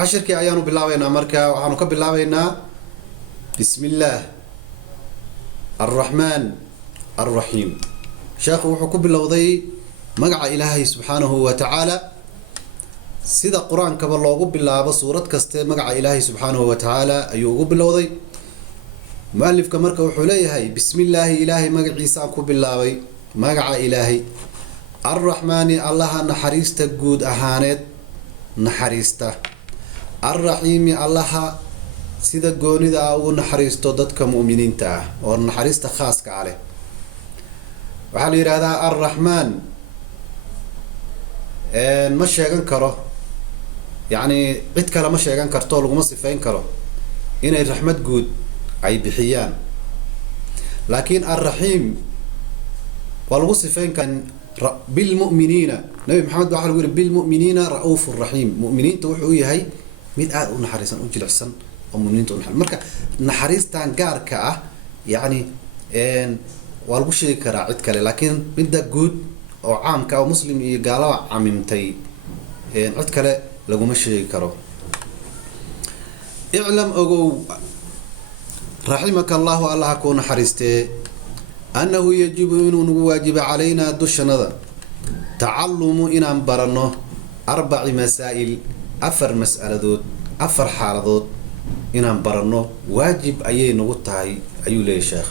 عشركي أيانو بالله مركا وحنو كبالله بسم الله الرحمن الرحيم. شيخ وحكو بالله مقع إلهي سبحانه وتعالى سيدا قرآن كبالله بالله بصورة كستي مقع إلهي سبحانه وتعالى أيوه بالله مؤلف كمركا وحوليه بسم الله إلهي مقع عيسى كو بالله مقع إلهي الرحمن الله نحريسته جود أهانت نحريسته الرحيم الله سيدا قوني دا أو نحريسته ضدك مؤمنين تاه أو نحريسته خاصك عليه وحالي هذا الرحمن مش يجن كره يعني عد كلا مش يجن كرتول ومصي فين كره إن الرحمة جود أي بحيان لكن الرحيم والوصفين كان بالمؤمنين نبي محمد بحر يقول بالمؤمنين رؤوف الرحيم مؤمنين توحوا هي مين قال نحرسن أجل حسن أو مؤمنين تنحل مركا نحرس تانجار كأه يعني والوشي كراعد كله لكن من ده جود أو عام كأو مسلم يقالوا عميمتي عد كله لو مشي كرو اعلم أجو رحمك الله الله كون حرسته أنه يجب أن واجب علينا دشنا تعلم إن برنه 4 مسائل أفر مسألة دوت أفر حالة دوت إن برنه واجب أي نقطة أي ليه شيخ.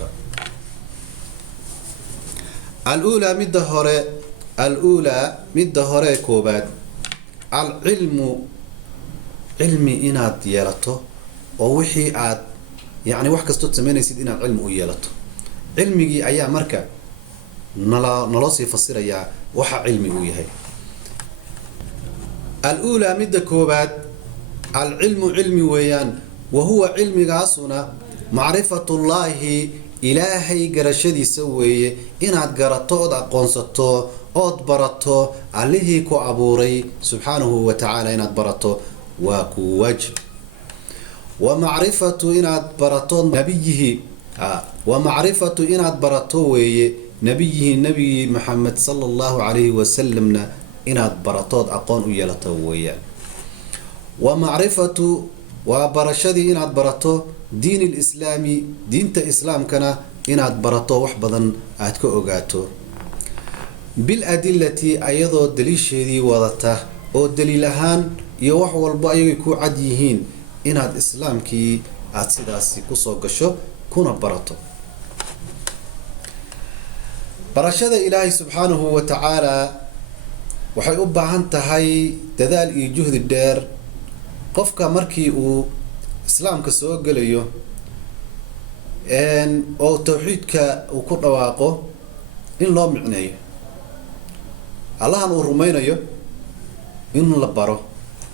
الأولى مد هراء كوباد العلم علمي إن ديالته ووحي يعني وحكة تسمين يسيد إن العلم ويالته علمي أيها مركا نلاصي فصير يا وح علمي وياهي. الأولى مد كوبات العلم علمي ويان وهو علمي قاصنا معرفة الله إلهي قرشدي سوي إن قرطو قنصتو أود برطو عليه كو أبوري سبحانه وتعالى إن برطو وكو وجه ومعرفة إن برطو نبيه ومعرفة إن برطوه نبيه النبي محمد صلى الله عليه وسلم إن برطود أقون يلتوه ومعرفة وبرشدي إن برطو دين الإسلامي دين الإسلام كان إن برطو وحبضا أتكو أغاتو بالأدلة أيضا دليل شدي وضته أو دليلهان يوحو البايو يكو عديهين إن الإسلام كي أتسداسي كسو قشو كنا برطو برشاد إلهي سبحانه وتعالى وحي أبا هاي تذال جهد الدار قفك مركي إسلام كسوق ليه أو توحيدك وكل واقع إن الله معنيه الله أنه رمينيه إنه لبره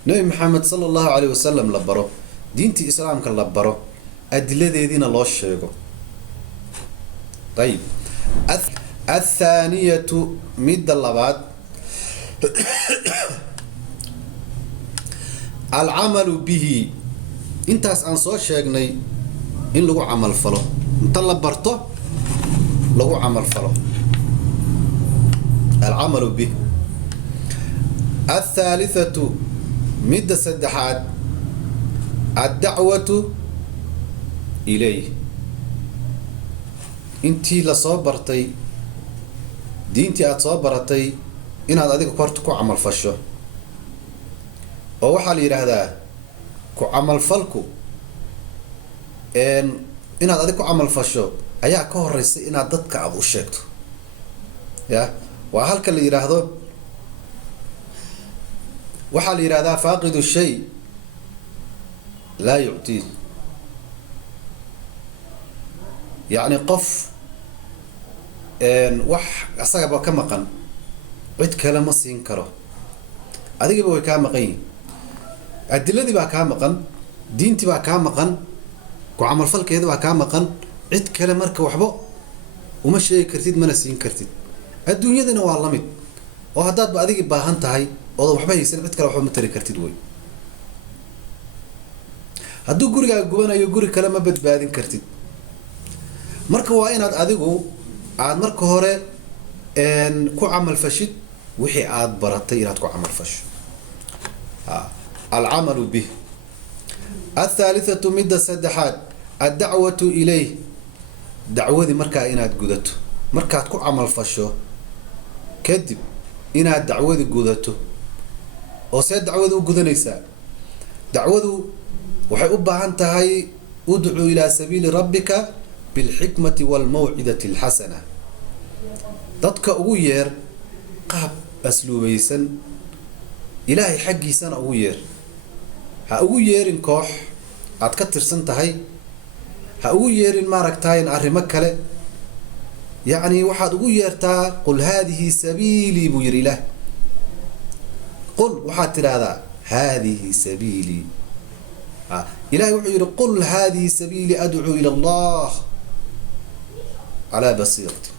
نبي محمد صلى الله عليه وسلم لبره دينتي إسلام كلبره أدلة دين الله الشيخ. طيب الثانية مد اللبات العمل به انت أنصار شيخني إن لو عمل فلو انت لبرته لو عمل فلو العمل به. الثالثة مد السدحات الدعوة إليه انتي لصابرتي دينتي أتصابرتي إن هذا ذيك كورتكو عمل فشو أو حال هذا كو عمل فلكو إن هذا ذيك عمل فشو أيها كورس إن ضدك أبو شكتو يا وهل كل هذا وحال هذا فاقد الشيء لا يعطيه يعني قف وح أصلا بكم مقن عد كلام الصين كره أديك بقى كام مقين الدلة دي بقى كام مقن دينتي بقى كام مقن كعمل فلك هذا بقى كام مقن عد كلام مركب وحبه ومشي كرتيد من الصين كرتيد الدنيا دي نوع علمت وهذا بقى أديك بقى هنتهاي والله وحبه يصير عد كلام وحبه متري كرتيد وين هدو جوري جوانا يجوري كلام ما بدبادين كرتيد marka waa inaad adigu aad marka hore ku amal fashid wixii aad baratay inaad ku amal fasho العمل به الثالثة مدة سدحات الدعوة إليه دعوة مركا إناد قدته مركا تكون عمل فشو كذب إناد دعوة قدته أو سيد دعوة قدنيسا دعوة وحي أبا أنت هاي ادعو إلى سبيل ربك بالحكمة والموعدة الحسنة dadka ugu yeer qaab asluubaysan ilaahay xaqiisana ugu yeer ha ugu yeerin koox aad ka tirsan tahay ha ugu yeerin maaragtaayn arrimo kale yacni waxaad ugu yeertaa qul haadihi sabiilii buu yidhi ilaah qul waxaad tidhaahdaa haadihi sabiilii ilaahay wuxuu yidhi qul haadihi sabiilii adcuu ila allah calaa basiirati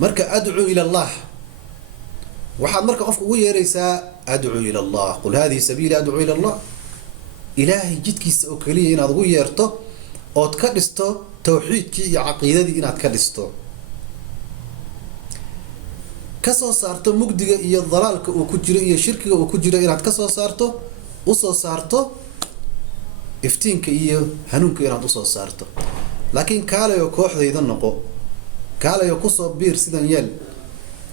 marka adcuu ila allah waxaad marka qofka ugu yeeraysaa adcuu ila allah qul haadihi sabiili adcuu ila allah ilaahay jidkiisa oo keliya inaad ugu yeerto ood ka dhisto tawxiidkii iyo caqiidadii inaad ka dhisto kasoo saarto mugdiga iyo dalaalka uu ku jiro iyo shirkiga uu ku jiro inaad kasoo saarto usoo saarto iftiinka iyo hanuunka inaad usoo saarto laakiin kaalayo kooxdayda noqo kaalayo kusoo biir sidan yeel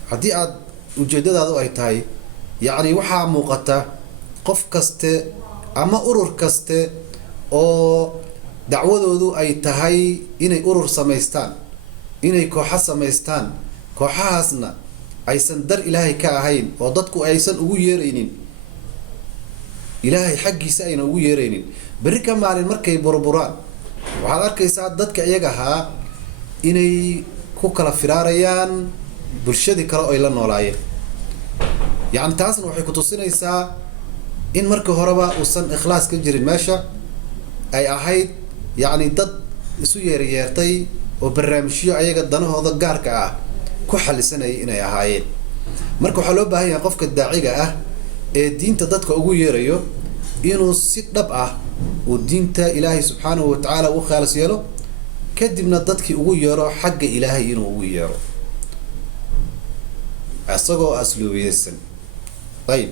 haddii aad ujeedadaadu ay tahay yacni waxaa muuqata qof kaste ama urur kaste oo dacwadoodu ay tahay inay urur samaystaan inay kooxo samaystaan kooxahaasna aysan dar ilaahay ka ahayn oo dadku aysan ugu yeeraynin ilaahay xaggiisa ayna ugu yeeraynin berri ka maalin markay burburaan waxaad arkaysaa dadka iyaga ahaa inay ku kala firaarayaan bulshadii kale oo ay la noolaayeen yacni taasna waxay ku tusinaysaa in markii horeba uusan ikhlaas ka jirin meesha ay ahayd yacni dad isu yeeryeertay oo barnaamijyo ayaga danahooda gaarka ah ku xalisanayay inay ahaayeen marka waxaa loo baahan yahay qofka daaciga ah ee diinta dadka ugu yeerayo inuu si dhab ah uu diinta ilaahay subxaanahu wa tacaala ugu khaalis yeelo kadibna dadkii ugu yeero xagga ilaahay inuu ugu yeero isagoo asluubiyeysan ayib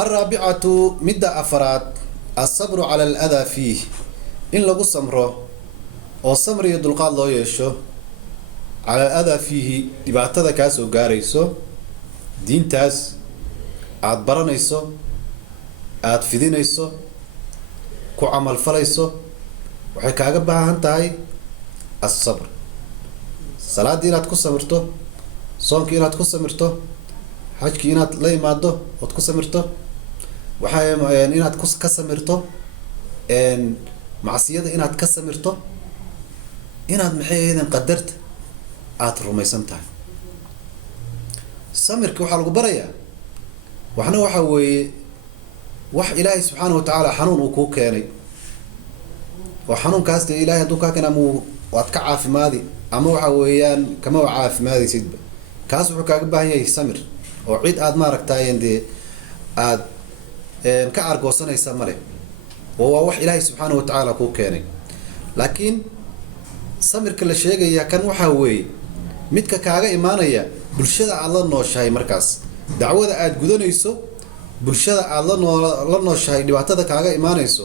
alraabicatu midda afaraad alsabru cala aladaa fiih in lagu samro oo samri iyo dulqaad loo yeesho cala aladaa fiihi dhibaatada kaa soo gaarayso diintaas aada baranayso aada fidinayso ku camalfalayso waxay kaaga baahan tahay asabr salaaddii inaad ku samirto soonkii inaad ku samirto xajkii inaad la imaado ood ku samirto waxay inaad ka samirto macsiyada inaad ka samirto inaad maxay ahaydeen qadarta aada rumaysan tahay samirka waxaa lagu barayaa waxna waxaa weeye wax ilaahay subxaana wa tacaala xanuun uu kuu keenay oo xanuunkaas dee ilaahay hadduu kaa keena ama waad ka caafimaadi ama waxa weeyaan kama wa caafimaadaysidba kaas wuxuu kaaga baahan yahay samir oo cid aada maaragtaayen dee aada ka argoosanaysa male oo waa wax ilaahay subxaana wa tacaala kuu keenay laakiin samirka la sheegaya kan waxaa weeye midka kaaga imaanaya bulshada aada la nooshahay markaas dacwada aada gudanayso bulshada aada la nooshahay dhibaatada kaaga imaanayso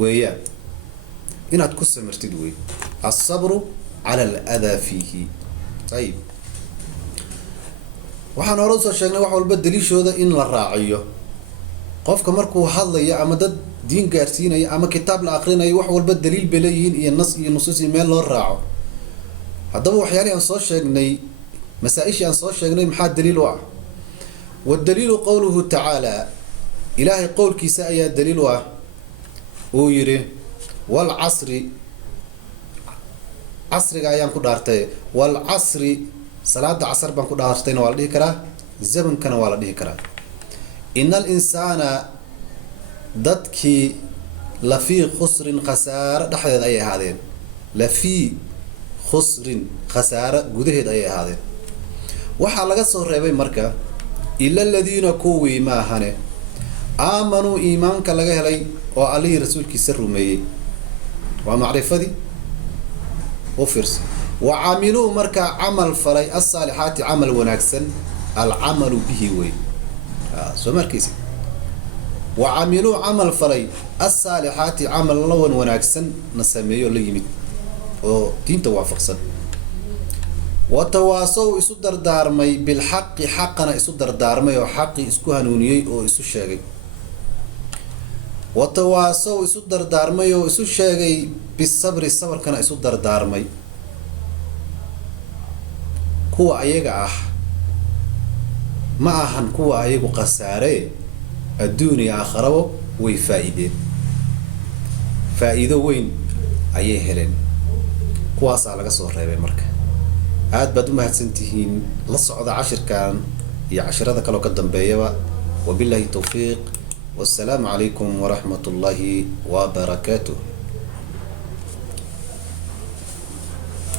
weeyaan inaad ku samirtid wey alsabru cala aladaa fiihi ayib waxaan hore usoo sheegnay wax walba daliishooda in la raaciyo qofka markuu hadlayo ama dad diin gaarsiinayo ama kitaab la akrinayo wax walba daliil bay leeyihiin iyo nas iyo nusuus iyo meel loo raaco haddaba waxyaalihii aan soo sheegnay masaa-ishii aan soo sheegnay maxaa daliil u ah waddaliilu qowluhu tacaala ilaahay qowlkiisa ayaa daliil u ah uu yidhi walcasri casriga ayaan ku dhaartay walcasri salaada casar baan ku dhaartayna waa la dhihi karaa zamankana waa la dhihi karaa ina alinsaana dadkii lafii khusrin khasaaro dhexdeed ayay ahaadeen lafii khusrin khasaaro gudaheed ayay ahaadeen waxaa laga soo reebay marka ila aladiina kuwii ma ahane aamanuu iimaanka laga helay oo allihii rasuulkiisa rumeeyey waa macrifadii u fiirsa وعملوا مركا عمل فلي الصالحات عمل وناكسن العمل به وين سو مركزي وعملوا عمل فلي الصالحات عمل لون وناكسن نسميه ليميت او دين توافقسن وتواصوا اسو دردارمي بالحق حقنا اسو دردارمي او حقي اسكو هنونيي او اسو شيغي وتواصوا اسو دردارمي او اسو شيغي بالصبر الصبر كان اسو دردارمي kuwa ayaga ah ma ahan kuwa ayagu qasaare adduun iyo aakhiraba way faa'iido weyn ayay heleen kuwaas laga soo reebay marka aad baad u mahadsantihiin la socda cashirkan iyo cashirada kale oo ka dambeeyaba wabillahi tawfiiq wassalamu alaykum wa rahmatullahi wa barakatuh